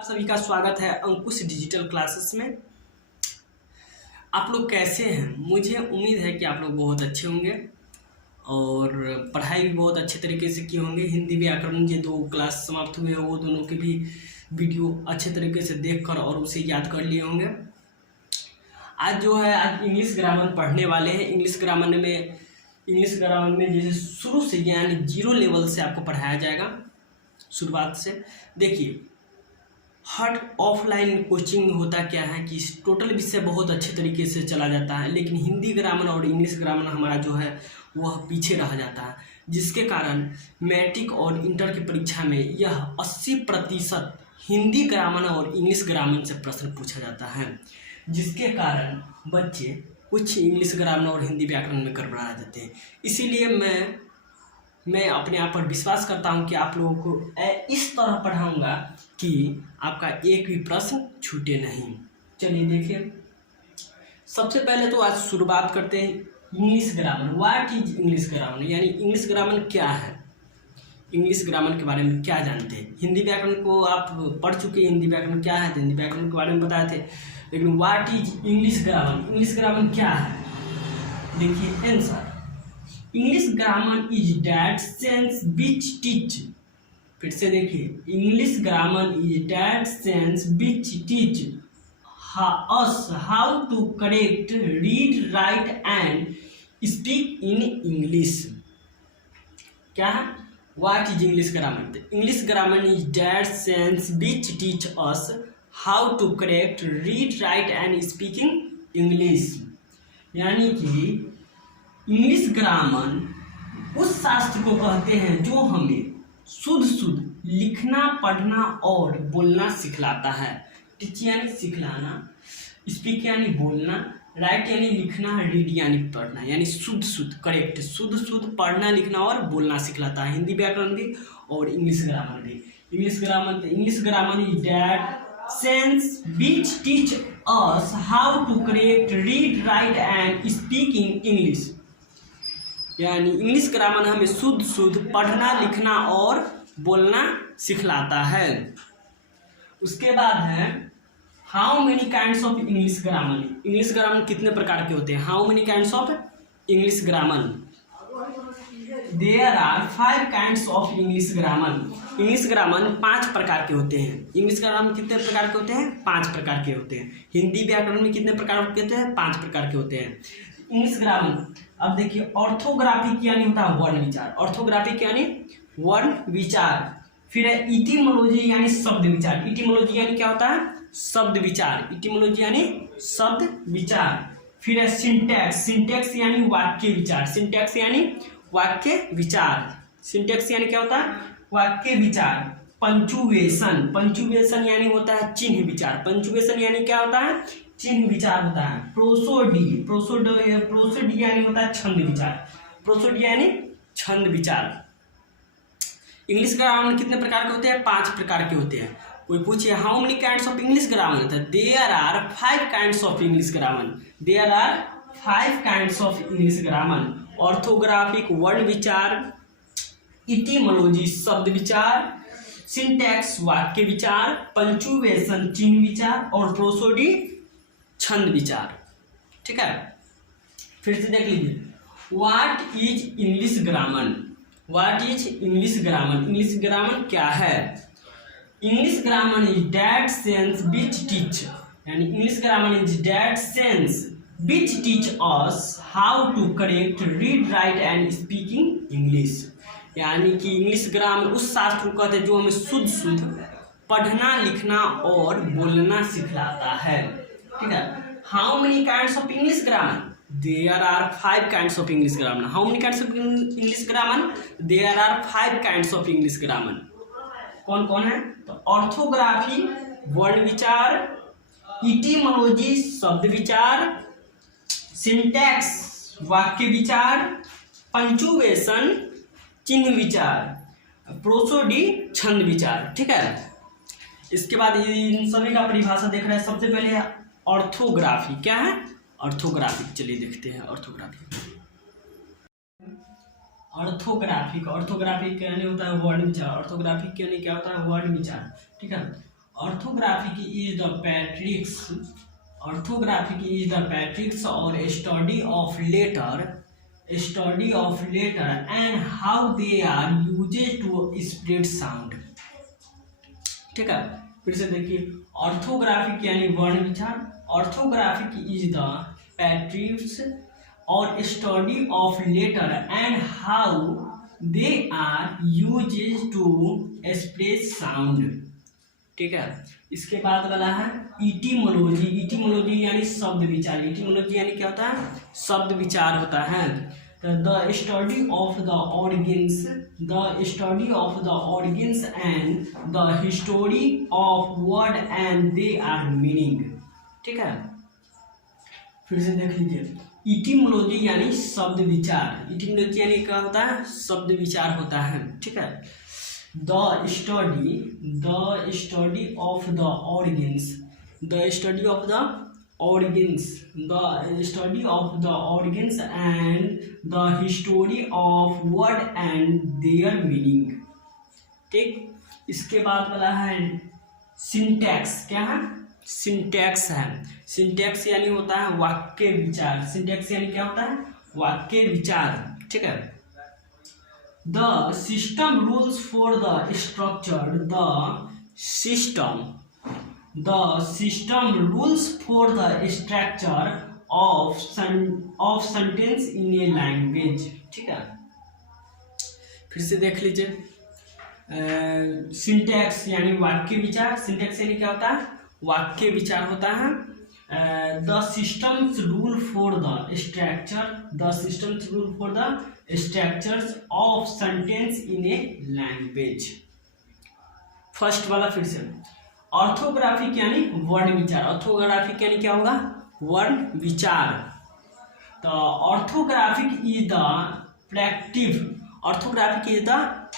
आप सभी का स्वागत है अंकुश डिजिटल क्लासेस में। आप लोग कैसे हैं? मुझे उम्मीद है कि आप लोग बहुत अच्छे होंगे और पढ़ाई भी बहुत अच्छे तरीके से किए होंगे। हिंदी व्याकरण ये 2 क्लास समाप्त हुए हैं, वो दोनों के भी वीडियो अच्छे तरीके से देखकर और उसे याद कर लिए होंगे। आज जो है आज इंग्लिश ग्रामर पढ़ने वाले हैं। इंग्लिश ग्रामर में जैसे शुरू से यानी 0 लेवल से आपको पढ़ाया जाएगा। शुरुआत से देखिए, हर ऑफलाइन कोचिंग में होता क्या है कि टोटल विषय बहुत अच्छे तरीके से चला जाता है, लेकिन हिंदी ग्रामर और इंग्लिश ग्रामर हमारा जो है वह पीछे रह जाता है, जिसके कारण मैट्रिक और इंटर की परीक्षा में यह 80% हिंदी ग्रामर और इंग्लिश ग्रामर से प्रश्न पूछा जाता है, जिसके कारण बच्चे कुछ इंग्लिश ग्रामर और हिंदी व्याकरण में गड़बड़ा जाते हैं। इसीलिए मैं अपने आप पर विश्वास करता हूं कि आप लोगों को इस तरह पढ़ाऊंगा कि आपका एक भी प्रश्न छूटे नहीं। चलिए देखिए, सबसे पहले तो आज शुरुआत करते हैं English grammar. What is English grammar, यानी इंग्लिश ग्रामर क्या है, इंग्लिश ग्रामर के बारे में क्या जानते हैं। हिंदी व्याकरण को आप पढ़ चुके हैं, हिंदी व्याकरण क्या है, हिंदी व्याकरण के बारे में बताए थे, लेकिन what is English grammar, English grammar क्या है। देखिए answer, English grammar is that sense which teach, फिर से देखिए, English grammar is that sense which teach us how to correct, read, write and speak in English। क्या है? What is English grammar? English grammar is that sense which teach us how to correct, read, write and speak in English। यानी कि English grammar उस शास्त्र को कहते हैं जो हमें शुद्ध लिखना, पढ़ना और बोलना सिखलाता है। टीच यानी सिखलाना, स्पीक यानी बोलना, राइट यानी लिखना, रीड यानी पढ़ना, यानी शुद्ध करेक्ट शुद्ध पढ़ना, लिखना और बोलना सिखलाता है। हिंदी व्याकरण भी और इंग्लिश ग्रामर भी। English grammar is that sense which teach us how to correct, read, write and speak in English. यानी इंग्लिश ग्रामर हमें शुद्ध पढ़ना, लिखना और बोलना सिखलाता है। उसके बाद है how many kinds of English grammar. English grammar कितने प्रकार के होते हैं? How many kinds of English grammar? There are 5 kinds of English grammar. English grammar 5 प्रकार के होते हैं। इंग्लिश ग्रामर कितने प्रकार के होते हैं? 5 प्रकार के होते हैं। हिंदी व्याकरण में कितने प्रकार के होते हैं? 5 प्रकार के होते हैं इंग्लिश ग्रामर। अब देखिए, ऑर्थोग्राफिक यानी होता है वर्ण विचार, ऑर्थोग्राफिक यानी वर्ण विचार। फिर है इटिमोलॉजी यानी शब्द विचार। इटिमोलॉजी यानी क्या होता है? शब्द विचार। इटिमोलॉजी यानी शब्द विचार। फिर है सिंटैक्स, सिंटैक्स यानी वाक्य विचार। सिंटैक्स यानी वाक्य विचार। सिंटैक्स यानी क्या होता है? वाक्य विचार। पंचुएशन, पंचुएशन यानी होता है चिन्ह विचार। पंचुएशन यानी क्या होता है? चिन्ह विचार होता है। प्रोसोडी यानी होता है छंद विचार। प्रोसोडी यानी छंद विचार। इंग्लिश ग्रामर कितने प्रकार के होते हैं? 5 प्रकार के होते हैं। कोई पूछे how many kinds of English grammar, तो there are 5 kinds of English grammar. There are 5 kinds of English grammar. Orthographic वर्ण विचार, इटिमोलॉजी शब्द विचार, सिंटैक्स वाक्य विचार, पंचुएशन चिन्ह विचार और प्रोसोडी छंद विचार। ठीक है, फिर से देख लीजिए, what is English grammar. What is English grammar? English grammar क्या है? English grammar is that sense which teach, यानी English grammar is that sense which teach us how to correct, read, write and speak in English. यानी कि English grammar उस शास्त्र को कहते हैं जो हमें शुद्ध पढ़ना, लिखना और बोलना सिखलाता है। ठीक है, how many kinds of English grammar? There are 5 kinds of English grammar. How many kinds of English grammar? There are 5 kinds of English grammar. कौन कौन है? तो ऑर्थोग्राफी वर्ण विचार, इटिमोलॉजी शब्द विचार, सिंटैक्स वाक्य विचार, पंचुएशन चिन्ह विचार, प्रोसोडी छंद विचार। ठीक है, इसके बाद इन सभी का परिभाषा देख रहे हैं। सबसे पहले ऑर्थोग्राफी क्या है? ऑर्थोग्राफिक, चलिए देखते हैं ऑर्थोग्राफी। ऑर्थोग्राफिक यानी होता है वर्ण विचार। ऑर्थोग्राफिक यानी क्या होता है? वर्ण विचार। ठीक है, orthographic is the practice, orthographic is the पैट्रिक्स और study of letter and how they are used to spread sound. ठीक है, फिर से देखिए, ऑर्थोग्राफिक यानी वर्ण विचार, ऑर्थोग्राफिक इज द पैट्रिक्स और study of letter and how they are used to express sound. ठीक है, इसके बाद वाला है इटिमोलॉजी, इटिमोलॉजी यानी शब्द विचार, इटिमोलॉजी यानी क्या होता है, शब्द विचार होता है। The study of the organs, the study of the organs and the history of word and their meaning. ठीक है, फिर से देख लीजिए, इटिमोलॉजी यानी शब्द विचार, इटिमोलॉजी यानी क्या होता है, शब्द विचार होता है। ठीक है, the study of the organs, the study of the organs, the study of the organs and the history of word and there meaning. ठीक, इसके बाद वाला है सिंटैक्स, क्या है, सिंटैक्स है। सिंटैक्स यानी होता है वाक्य विचार, सिंटैक्स यानी क्या होता है, वाक्य विचार। ठीक है, the system rules for the structure, the system rules for the structure of sentence in a language. ठीक है, फिर से देख लीजिए, सिंटैक्स यानी वाक्य विचार, सिंटैक्स यानी क्या होता है, वाक्य विचार होता है। The systems rule for the structure, the systems rule for the structures of sentence in a language. First वाला फिर से, ऑर्थोग्राफिक यानी वर्ण विचार, ऑर्थोग्राफिक यानी क्या होगा, वर्ण विचार। The orthographic is the practice, orthographic is the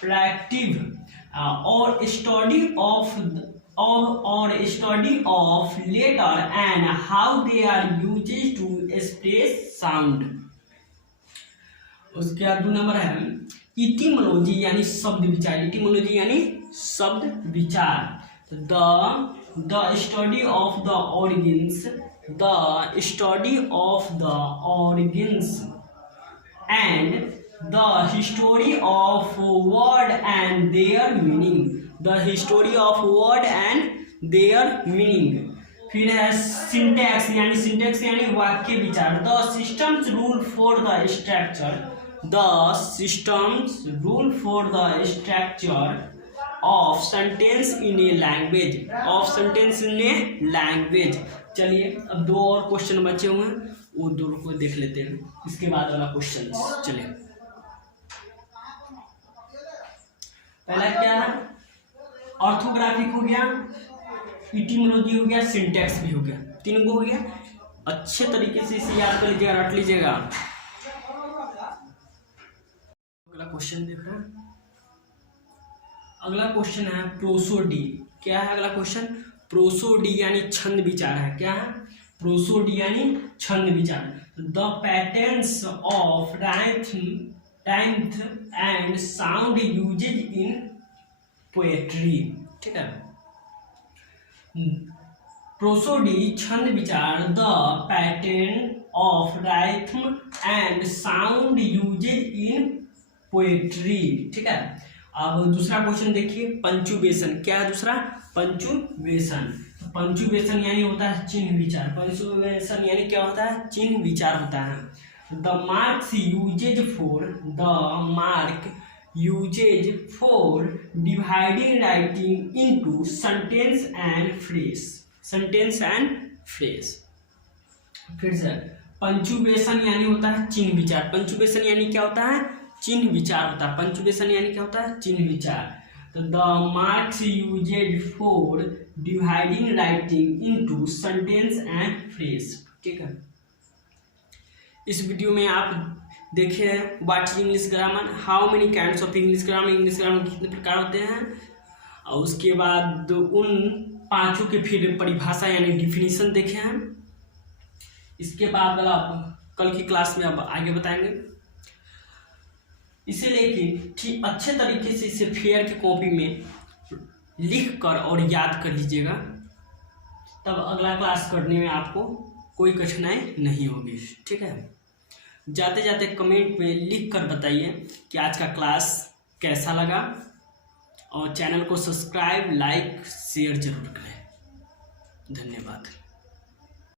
practice और study of letter and how they are used to express sound. उसके बाद 2 नंबर है इटिमोलॉजी यानी शब्द विचार, इटिमोलॉजी यानी शब्द विचार। The study of the organs, the study of the organs and the history of word and there meaning, the history of word and there meaning. फिर है सिंटैक्स यानी वाक्य विचार, the systems rule for the structure, the systems rule for the structure of sentence in a language, of sentence in a language. चलिए, अब 2 और question बचे हुए हैं, वो 2 को देख लेते हैं, इसके बाद वाला क्वेश्चन। चलिए, पहला क्या है, ऑर्थोग्राफिक हो गया, इटिमोलॉजी हो गया, सिंटैक्स भी हो गया, 3 को हो गया। अच्छे तरीके से इसे याद कर लीजिएगा, रट लीजिएगा। अगला क्वेश्चन देख रहे हैं, अगला क्वेश्चन है प्रोसोडी। क्या है अगला क्वेश्चन, प्रोसोडी यानी छंद विचार है। क्या है, प्रोसोडी यानी छंद विचार। द पैटर्न्स ऑफ टाइम्थ and sound uses in poetry. ठीक है, प्रोसोडी छंद विचार, the pattern of rhythm and sound uses in poetry. ठीक है, अब दूसरा क्वेश्चन देखिए, पंचुएशन। क्या है दूसरा, पंचुएशन। पंचुएशन यानी होता है चिन्ह विचार, पंचुएशन यानी क्या होता है, चिन्ह विचार होता है। The marks uses for dividing writing into sentence and phrase, sentence and phrase. फिर से पंचुएशन यानी होता है चिन्ह विचार, पंचुएशन यानी क्या होता है, चिन्ह विचार होता है। पंचुएशन यानी क्या होता है, चिन्ह विचार। तो the marks UZ for dividing writing into sentence and phrase. ठीक है, इस वीडियो में आप देखे हैं what is English grammar, how many kinds of English grammar, English grammar कितने प्रकार होते हैं, और उसके बाद उन 5 के फिर परिभाषा यानी डिफिनीशन देखे हैं। इसके बाद आप कल की क्लास में अब आगे बताएंगे। इसे लेके ठीक अच्छे तरीके से इसे फेयर की कॉपी में लिख कर और याद कर लीजिएगा, तब अगला क्लास करने में आपको कोई कठिनाई नहीं होगी। ठीक है, जाते जाते कमेंट में लिख कर बताइए कि आज का क्लास कैसा लगा, और चैनल को सब्सक्राइब, लाइक, शेयर जरूर करें। धन्यवाद।